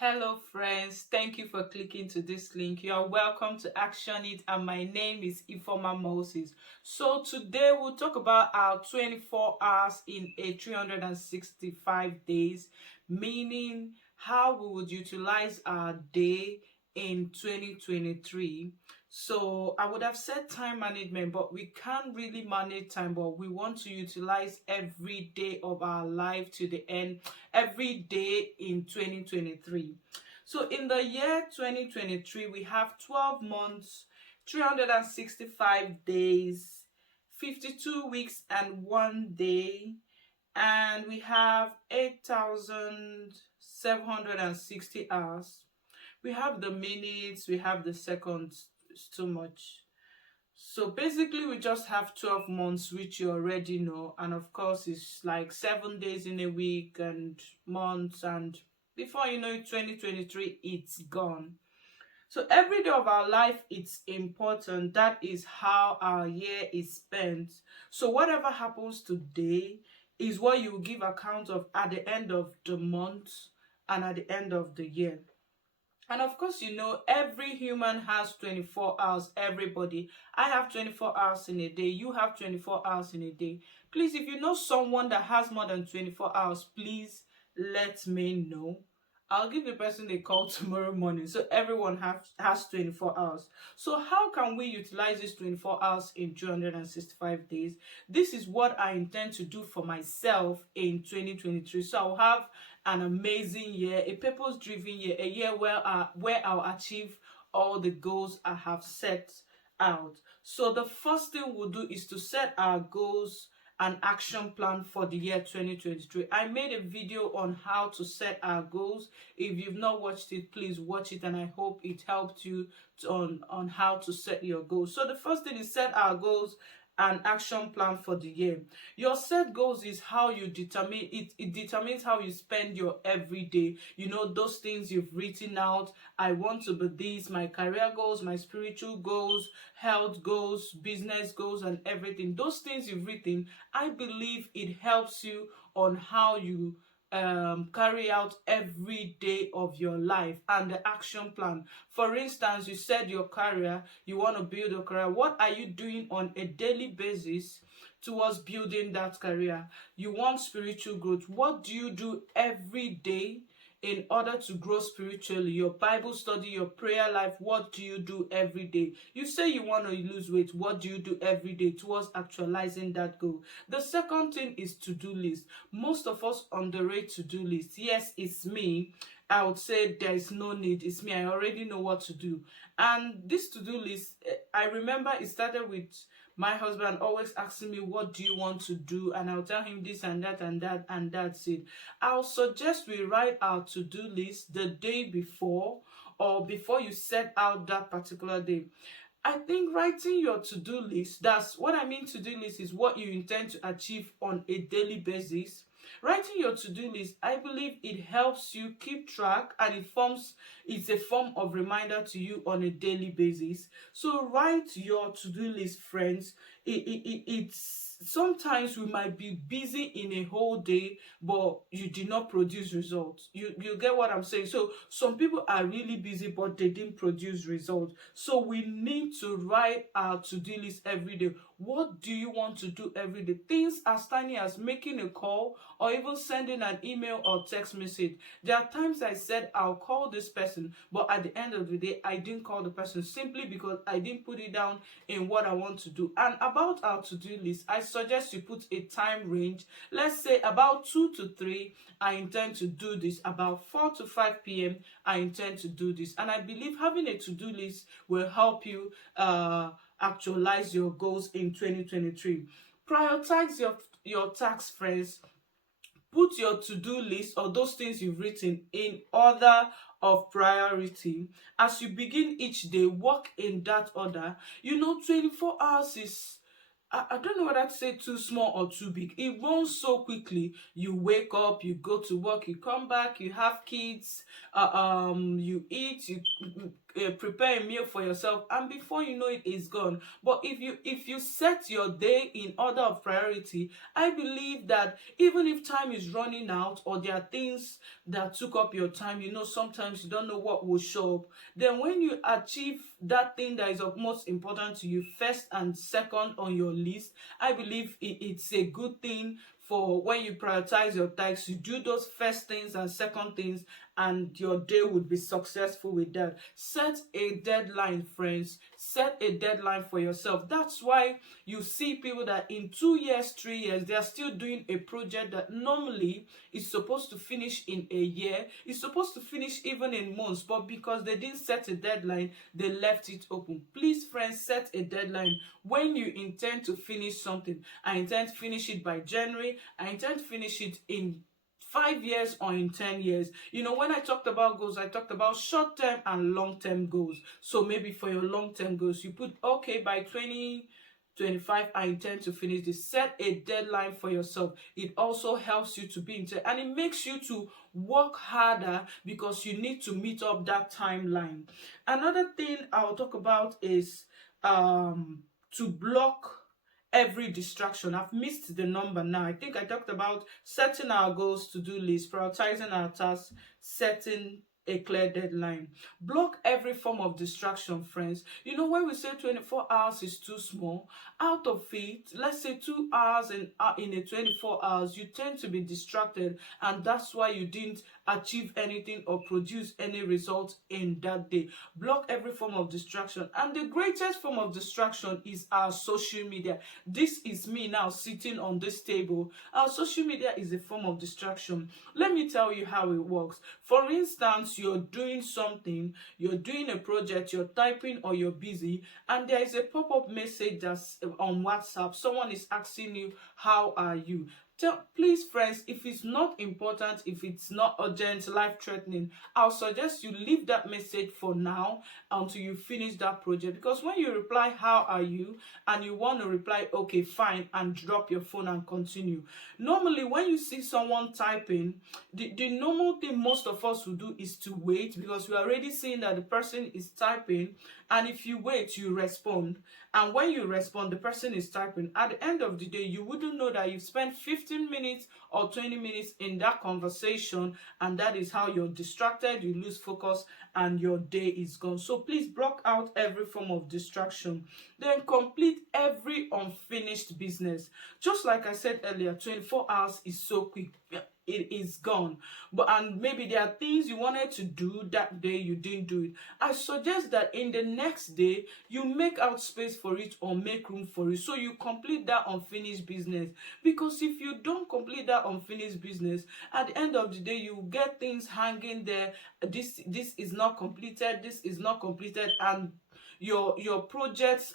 Hello, friends. Thank you for clicking to this link. You are welcome to Action It, and my name is Ifeoma Moses. So, today we'll talk about our 24 hours in a 365 days, meaning how we would utilize our day in 2023. So, I would have said time management, but we can't really manage time, but we want to utilize every day of our life to the end, every day in 2023. So in the year 2023, we have 12 months, 365 days, 52 weeks and 1 day, and we have 8,760 hours. We have the minutes, we have the seconds. It's too much. So basically, we just have 12 months, which you already know. And of course, it's like 7 days in a week and months. And before you know it, 2023, it's gone. So every day of our life, it's important. That is how our year is spent. So whatever happens today is what you will give account of at the end of the month and at the end of the year. And of course, every human has 24 hours, everybody. I have 24 hours in a day. You have 24 hours in a day. Please, if you know someone that has more than 24 hours, please let me know. I'll give the person a call tomorrow morning. So everyone has 24 hours. So how can we utilize this 24 hours in 365 days? This is what I intend to do for myself in 2023. So I'll have an amazing year, a purpose-driven year, a year where I'll achieve all the goals I have set out. So the first thing we'll do is to set our goals and action plan for the year 2023. I made a video on how to set our goals. If you've not watched it, please watch it, and I hope it helped you on how to set your goals. So the first thing is set our goals and action plan for the year. Your set goals is how you determine it. It determines how you spend your everyday. Those things you've written out. I want to be this, my career goals, my spiritual goals, health goals, business goals, and everything. Those things you've written, I believe it helps you on how you carry out every day of your life and the action plan. For instance, you said your career, you want to build a career. What are you doing on a daily basis towards building that career? You want spiritual growth. What do you do every day in order to grow spiritually? Your Bible study, your prayer life, what do you do every day? You say you want to lose weight. What do you do every day towards actualizing that goal? The second thing is to-do list. Most of us underrate to-do list. Yes, it's me. I would say there is no need. It's me. I already know what to do. And this to-do list, I remember it started with my husband always asking me, what do you want to do? And I'll tell him this and that and that, and that's it. I'll suggest we write our to-do list the day before, or before you set out that particular day. I think writing your to-do list, that's what I mean. To-do list is what you intend to achieve on a daily basis. Writing your to-do list, I believe it helps you keep track, and it's a form of reminder to you on a daily basis. So write your to-do list, friends. It's sometimes we might be busy in a whole day, but you did not produce results. You get what I'm saying? So some people are really busy, but they didn't produce results. So we need to write our to-do list every day. What do you want to do every day? Things as tiny as making a call or even sending an email or text message. There are times I said I'll call this person, but at the end of the day, I didn't call the person simply because I didn't put it down in what I want to do. And about our to-do list, I suggest you put a time range. Let's say about 2 to 3, I intend to do this. About 4 to 5 p.m., I intend to do this. And I believe having a to-do list will help you actualize your goals in 2023. Prioritize your tasks, friends. Put your to-do list or those things you've written in order of priority. As you begin each day, work in that order. 24 hours is I don't know whether to say too small or too big. It runs so quickly. You wake up, you go to work, you come back, you have kids, you eat, you prepare a meal for yourself, and before you know it, it's gone. But if you set your day in order of priority, I believe that even if time is running out or there are things that took up your time, sometimes you don't know what will show up. Then when you achieve that thing that is of most important to you first and second on your list, I believe it's a good thing. For when you prioritize your tasks, you do those first things and second things, and your day would be successful with that. Set a deadline, friends. Set a deadline for yourself. That's why you see people that in 2 years, 3 years, they are still doing a project that normally is supposed to finish in a year. It's supposed to finish even in months, but because they didn't set a deadline, they left it open. Please, friends, set a deadline. When you intend to finish something, I intend to finish it by January, I intend to finish it in 5 years or in 10 years. When I talked about goals, I talked about short term and long term goals. So maybe for your long term goals, you put, okay, by 2025, I intend to finish this. Set a deadline for yourself. It also helps you to be intentional, and it makes you to work harder because you need to meet up that timeline. Another thing I'll talk about is to block every distraction. I've missed the number now. I think I talked about setting our goals, to-do list, prioritizing our tasks, setting a clear deadline. Block every form of distraction, friends. When we say 24 hours is too small, out of it, let's say 2 hours in a 24 hours, you tend to be distracted, and that's why you didn't achieve anything or produce any results in that day. Block every form of distraction. And the greatest form of distraction is our social media. This is me now sitting on this table. Our social media is a form of distraction. Let me tell you how it works. For instance, you're doing something, you're doing a project, you're typing or you're busy, and there is a pop-up message that's on WhatsApp. Someone is asking you, how are you? Please, friends, if it's not important, if it's not urgent, life-threatening, I'll suggest you leave that message for now until you finish that project. Because when you reply, how are you, and you want to reply, okay, fine, and drop your phone and continue. Normally, when you see someone typing, the normal thing most of us will do is to wait, because we're already seeing that the person is typing, and if you wait, you respond. And when you respond, the person is typing. At the end of the day, you wouldn't know that you've spent 15 minutes or 20 minutes in that conversation, and that is how you're distracted, you lose focus, and your day is gone. So please block out every form of distraction. Then complete every unfinished business. Just like I said earlier, 24 hours is so quick. It is gone. And maybe there are things you wanted to do that day, you didn't do it. I suggest that in the next day you make out space for it or make room for it, so you complete that unfinished business. Because if you don't complete that unfinished business, at the end of the day you get things hanging there. This is not completed, this is not completed, and your projects,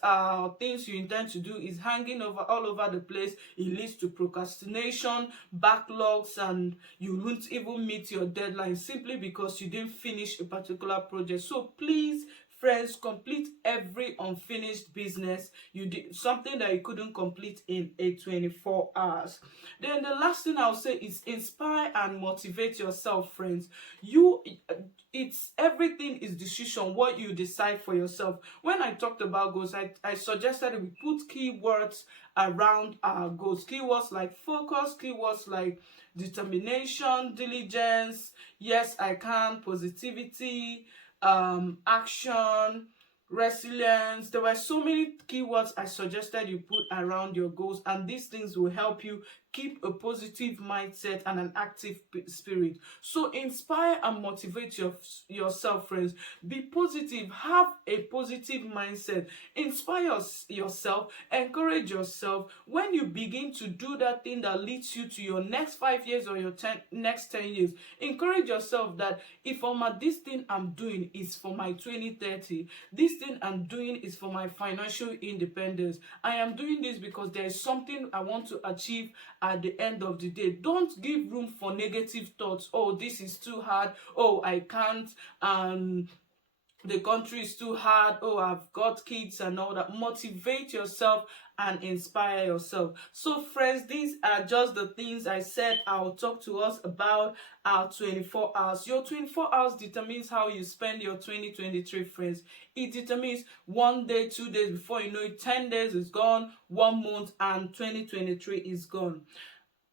things you intend to do, is hanging over all over the place. It leads to procrastination, backlogs, and you won't even meet your deadline simply because you didn't finish a particular project. So please, friends, complete every unfinished business you did, something that you couldn't complete in a 24 hours. Then the last thing I'll say is inspire and motivate yourself, friends. It's everything is decision, what you decide for yourself. When I talked about goals, I suggested we put keywords around our goals. Keywords like focus, keywords like determination, diligence, yes I can, positivity, action, resilience. There were so many keywords I suggested you put around your goals, and these things will help you keep a positive mindset and an active spirit. So inspire and motivate yourself, friends. Be positive, have a positive mindset. Inspire yourself, encourage yourself. When you begin to do that thing that leads you to your next 5 years or your next 10 years, encourage yourself that if this thing I'm doing is for my 2030, this thing I'm doing is for my financial independence. I am doing this because there is something I want to achieve at the end of the day. Don't give room for negative thoughts. Oh, this is too hard. Oh, I can't. the country is too hard, oh, I've got kids and all that. Motivate yourself and inspire yourself. So friends, these are just the things I said I'll talk to us about our 24 hours. Your 24 hours determines how you spend your 2023, friends. It determines 1 day, 2 days, before you know it, 10 days is gone, 1 month, and 2023 is gone.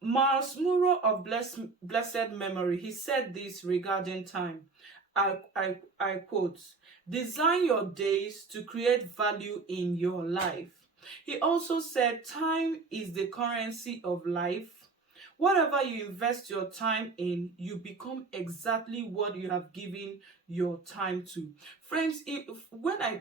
Miles Muro of blessed memory, he said this regarding time. I quote, design your days to create value in your life. He also said, time is the currency of life. Whatever you invest your time in, you become exactly what you have given your time to. Friends,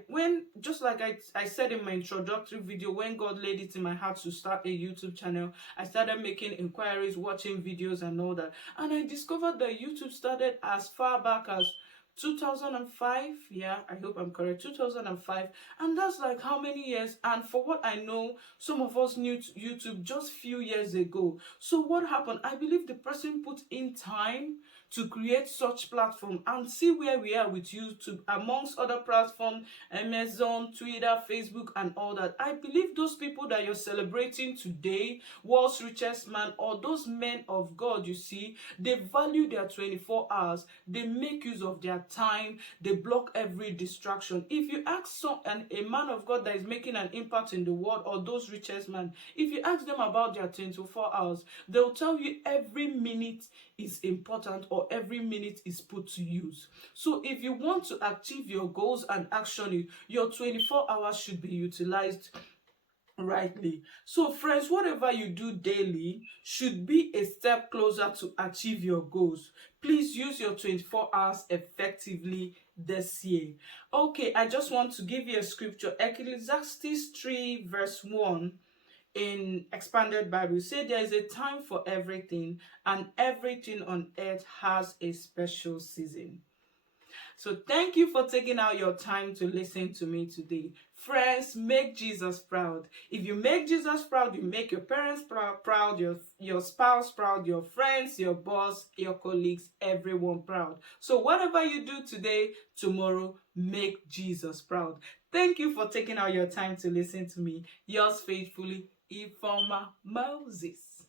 when just like I said in my introductory video, when God laid it in my heart to start a YouTube channel, I started making inquiries, watching videos and all that. And I discovered that YouTube started as far back as 2005. Yeah, I hope I'm correct. 2005. And that's like how many years? And for what I know, some of us knew YouTube just few years ago. So what happened? I believe the person put in time to create such platform, and see where we are with YouTube amongst other platforms, Amazon, Twitter, Facebook and all that. I believe those people that you're celebrating today, world's richest man, or those men of God, you see, they value their 24 hours. They make use of their time. They block every distraction. If you ask a man of God that is making an impact in the world, or those richest man, if you ask them about their 24 hours, they'll tell you every minute is important, or every minute is put to use. So if you want to achieve your goals and action it, your 24 hours should be utilized rightly. So friends, whatever you do daily should be a step closer to achieve your goals. Please use your 24 hours effectively this year. Okay, I just want to give you a scripture. Ecclesiastes 3 verse 1 in expanded Bible say there is a time for everything, and everything on earth has a special season. So thank you for taking out your time to listen to me today. Friends, make Jesus proud. If you make Jesus proud, you make your parents proud, your spouse proud, your friends, your boss, your colleagues, everyone proud. So whatever you do today, tomorrow, make Jesus proud. Thank you for taking out your time to listen to me. Yours faithfully, Ifeoma Moses.